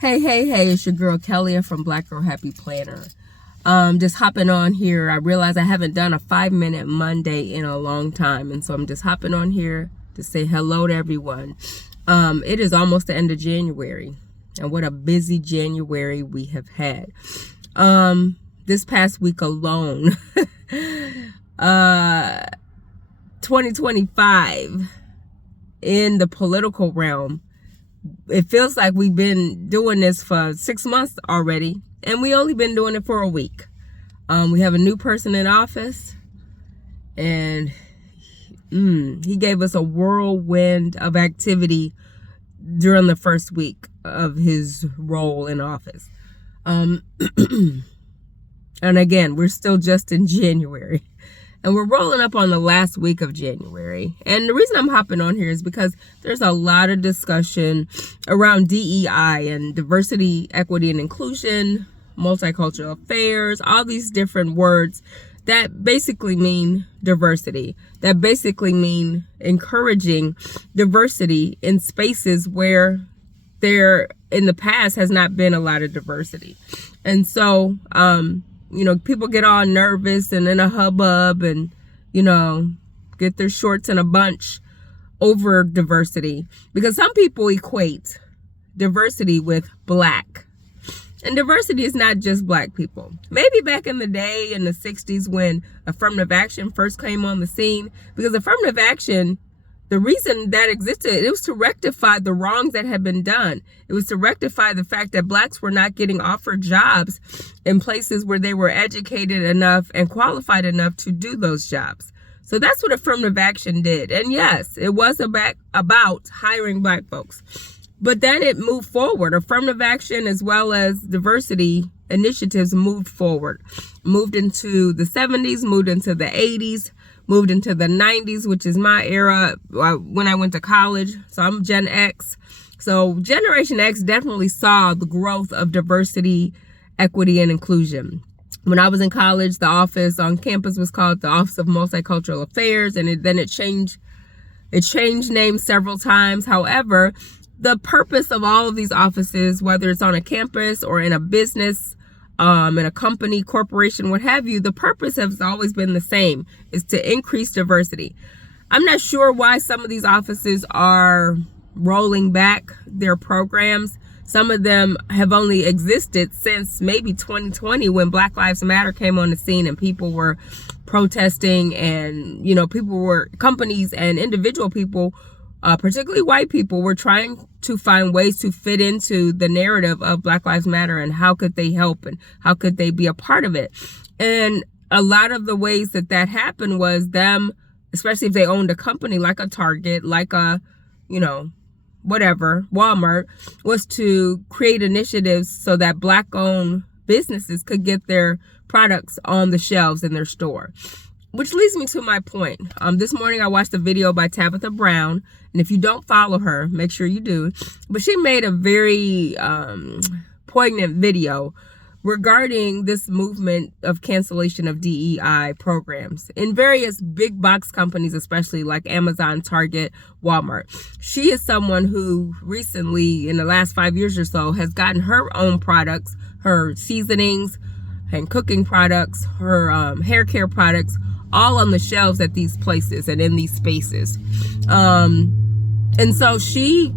Hey, it's your girl Kelly from Black Girl Happy Planner. Just hopping on here. I realize I haven't done a 5-minute Monday in a long time, and so I'm just hopping on here to say hello to everyone. It is almost the end of January, and what a busy January we have had. This past week alone, 2025 in the political realm, it feels like we've been doing this for 6 months already, and we only been doing it for a week. We have a new person in office, and he gave us a whirlwind of activity during the first week of his role in office. And again, we're still just in January. And we're rolling up on the last week of January. And the reason I'm hopping on here is because there's a lot of discussion around DEI and diversity, equity, and inclusion, multicultural affairs, all these different words that basically mean diversity, that basically mean encouraging diversity in spaces where there in the past has not been a lot of diversity. And so, people get all nervous and in a hubbub and, get their shorts in a bunch over diversity, because some people equate diversity with Black. And diversity is not just Black people. Maybe back in the day in the 60s when affirmative action first came on the scene, because affirmative action, the reason that existed, it was to rectify the wrongs that had been done. It was to rectify the fact that Blacks were not getting offered jobs in places where they were educated enough and qualified enough to do those jobs. So that's what affirmative action did. And yes, it was about hiring Black folks. But then it moved forward. Affirmative action as well as diversity initiatives moved forward. Moved into the 70s, moved into the 80s, moved into the 90s, which is my era when I went to college. So I'm Gen X. So Generation X definitely saw the growth of diversity, equity, and inclusion. When I was in college, the office on campus was called the Office of Multicultural Affairs, and it changed names several times. However, the purpose of all of these offices, whether it's on a campus or in a business, in a company, corporation, what have you, the purpose has always been the same, is to increase diversity. I'm not sure why some of these offices are rolling back their programs. Some of them have only existed since maybe 2020 when Black Lives Matter came on the scene and people were protesting, and, companies and individual people, particularly white people, were trying to find ways to fit into the narrative of Black Lives Matter and how could they help and how could they be a part of it. And a lot of the ways that happened was them, especially if they owned a company like a Target, like a, Walmart, was to create initiatives so that Black-owned businesses could get their products on the shelves in their store. Which leads me to my point. This morning I watched a video by Tabitha Brown, and if you don't follow her, make sure you do. But she made a very poignant video regarding this movement of cancellation of DEI programs in various big box companies, especially like Amazon, Target, Walmart. She is someone who recently, in the last 5 years or so, has gotten her own products, her seasonings and cooking products, her hair care products, all on the shelves at these places and in these spaces. And so she,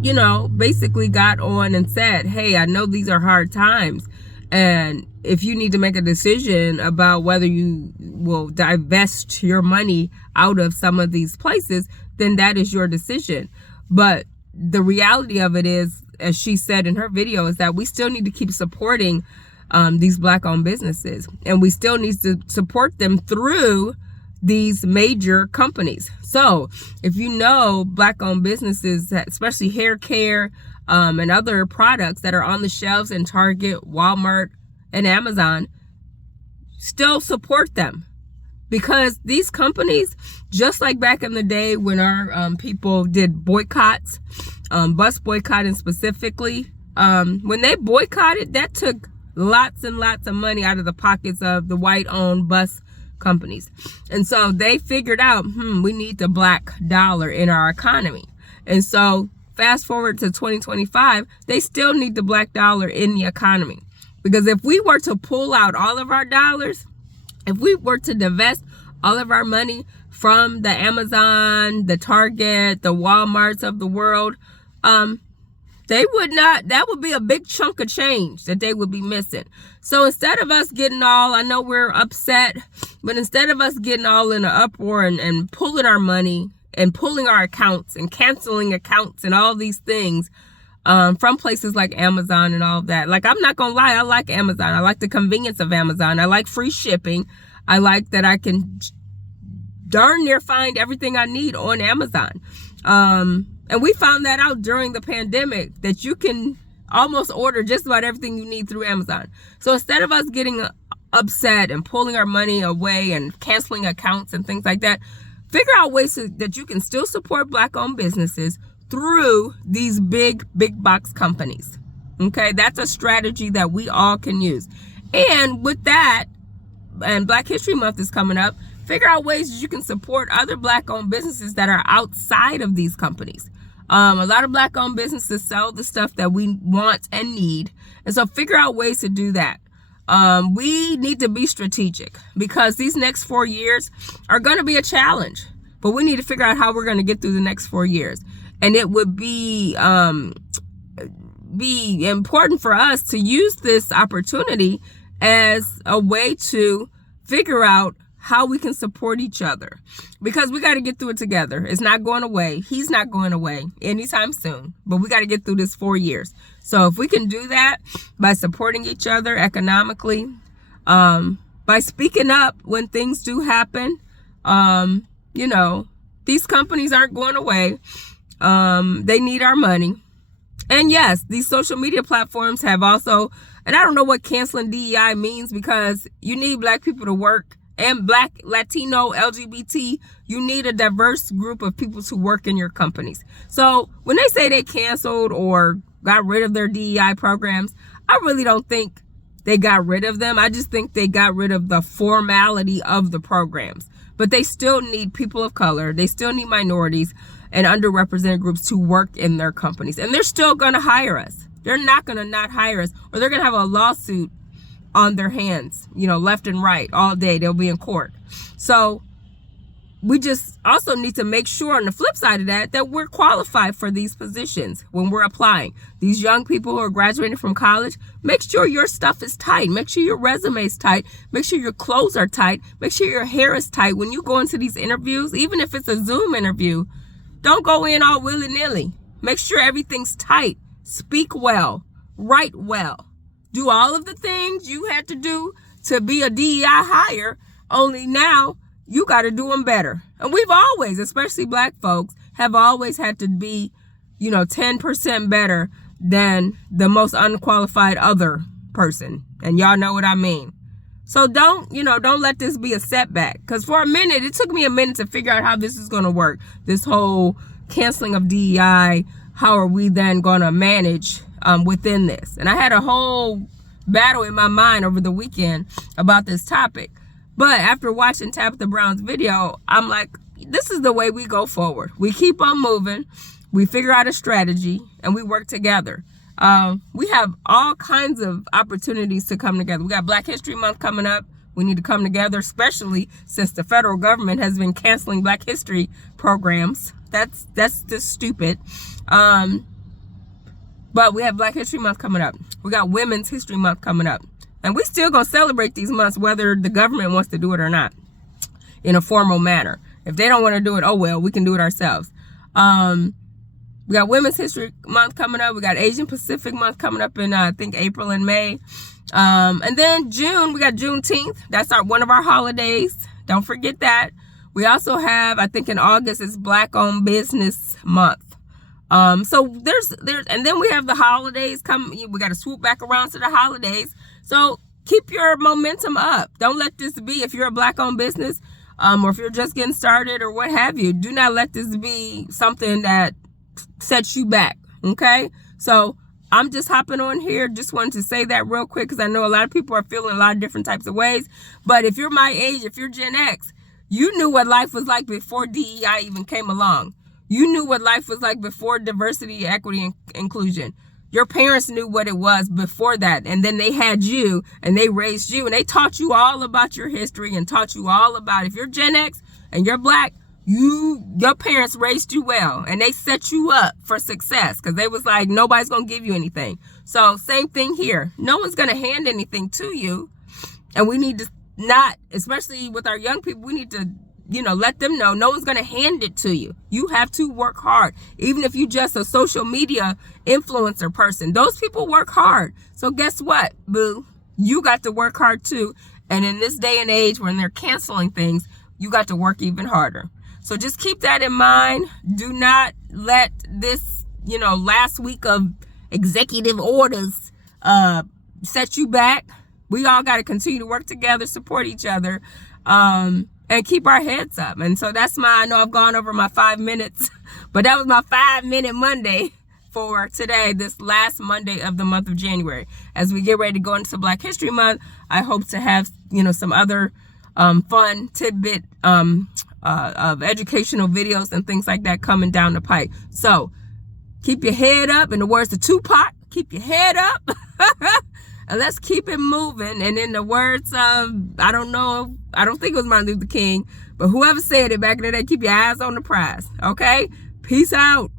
basically got on and said, hey, I know these are hard times. And if you need to make a decision about whether you will divest your money out of some of these places, then that is your decision. But the reality of it is, as she said in her video, is that we still need to keep supporting these Black-owned businesses. And we still need to support them through these major companies. So if Black-owned businesses, especially hair care and other products that are on the shelves in Target, Walmart, and Amazon, still support them. Because these companies, just like back in the day when our people did boycotts, bus boycotting specifically, when they boycotted, that took lots and lots of money out of the pockets of the white-owned bus companies. And so they figured out, we need the Black dollar in our economy. And so fast forward to 2025, they still need the black dollar in the economy. Because if we were to pull out all of our dollars, if we were to divest all of our money from the Amazon, the Target, the Walmarts of the world, they would not, that would be a big chunk of change that they would be missing. So instead of us getting all, I know we're upset, but instead of us getting all in an uproar and pulling our money and pulling our accounts and canceling accounts and all these things from places like Amazon and all of that. Like, I'm not going to lie, I like Amazon. I like the convenience of Amazon. I like free shipping. I like that I can darn near find everything I need on Amazon. And we found that out during the pandemic, that you can almost order just about everything you need through Amazon. So instead of us getting upset and pulling our money away and canceling accounts and things like that, figure out ways that you can still support Black-owned businesses through these big box companies. Okay, that's a strategy that we all can use. And with that, and Black History Month is coming up, figure out ways that you can support other Black-owned businesses that are outside of these companies. A lot of Black-owned businesses sell the stuff that we want and need. And so figure out ways to do that. We need to be strategic, because these next 4 years are going to be a challenge. But we need to figure out how we're going to get through the next 4 years. And it would be important for us to use this opportunity as a way to figure out how we can support each other, because we got to get through it together. It's not going away. He's not going away anytime soon, but we got to get through this 4 years. So if we can do that by supporting each other economically, by speaking up when things do happen, you know, these companies aren't going away. They need our money. And yes, these social media platforms have also, and I don't know what canceling DEI means, because you need Black people to work, and Black, Latino, LGBT, you need a diverse group of people to work in your companies. So when they say they canceled or got rid of their DEI programs, I really don't think they got rid of them. I just think they got rid of the formality of the programs. But they still need people of color. They still need minorities and underrepresented groups to work in their companies. And they're still going to hire us. They're not going to not hire us, or they're going to have a lawsuit on their hands, you know, left and right all day. They'll be in court. So we just also need to make sure, on the flip side of that, that we're qualified for these positions when we're applying. These young people who are graduating from college, make sure your stuff is tight. Make sure your resume is tight. Make sure your clothes are tight. Make sure your hair is tight. When you go into these interviews, even if it's a Zoom interview, don't go in all willy-nilly. Make sure everything's tight. Speak well. Write well. Do all of the things you had to do to be a DEI hire, only now you got to do them better. And we've always, especially Black folks, have always had to be, you know, 10% better than the most unqualified other person. And y'all know what I mean. So don't let this be a setback. Because for a minute, it took me a minute to figure out how this is going to work. This whole canceling of DEI, how are we then going to manage within this? And I had a whole battle in my mind over the weekend about this topic. But after watching Tabitha Brown's video, I'm like, this is the way we go forward. We keep on moving. We figure out a strategy and we work together. We have all kinds of opportunities to come together. We got Black History Month coming up. We need to come together, especially since the federal government has been canceling Black history programs. That's just stupid. But we have Black History Month coming up. We got Women's History Month coming up. And we still gonna celebrate these months whether the government wants to do it or not, in a formal manner. If they don't want to do it, oh well, we can do it ourselves. We got Women's History Month coming up. We got Asian Pacific Month coming up in, I think, April and May. And then June, we got Juneteenth. That's one of our holidays. Don't forget that. We also have, I think in August, it's Black-owned Business Month. So there's, and then we have the holidays coming. We got to swoop back around to the holidays. So keep your momentum up. Don't let this be, if you're a Black-owned business, or if you're just getting started or what have you, do not let this be something that sets you back. Okay. So I'm just hopping on here. Just wanted to say that real quick, because I know a lot of people are feeling a lot of different types of ways. But if you're my age, if you're Gen X, you knew what life was like before DEI even came along. You knew what life was like before diversity, equity, and inclusion. Your parents knew what it was before that. And then they had you and they raised you and they taught you all about your history and taught you all about, if you're Gen X and you're Black, your parents raised you well and they set you up for success because they was like, nobody's going to give you anything. So same thing here. No one's going to hand anything to you. And we need to not, especially with our young people, we need to, let them know no one's going to hand it to you. You have to work hard. Even if you just a social media influencer person, those people work hard. So guess what, boo? You got to work hard too. And in this day and age when they're canceling things, you got to work even harder. So just keep that in mind. Do not let this, last week of executive orders set you back. We all got to continue to work together, support each other, and keep our heads up. And so that's I know I've gone over my 5 minutes, but that was my 5-minute Monday for today, this last Monday of the month of January. As we get ready to go into Black History Month, I hope to have, some other fun tidbit of educational videos and things like that coming down the pipe. So keep your head up. In the words of Tupac, keep your head up. And let's keep it moving. And in the words of, I don't think it was Martin Luther King, but whoever said it back in the day, keep your eyes on the prize. Okay? Peace out.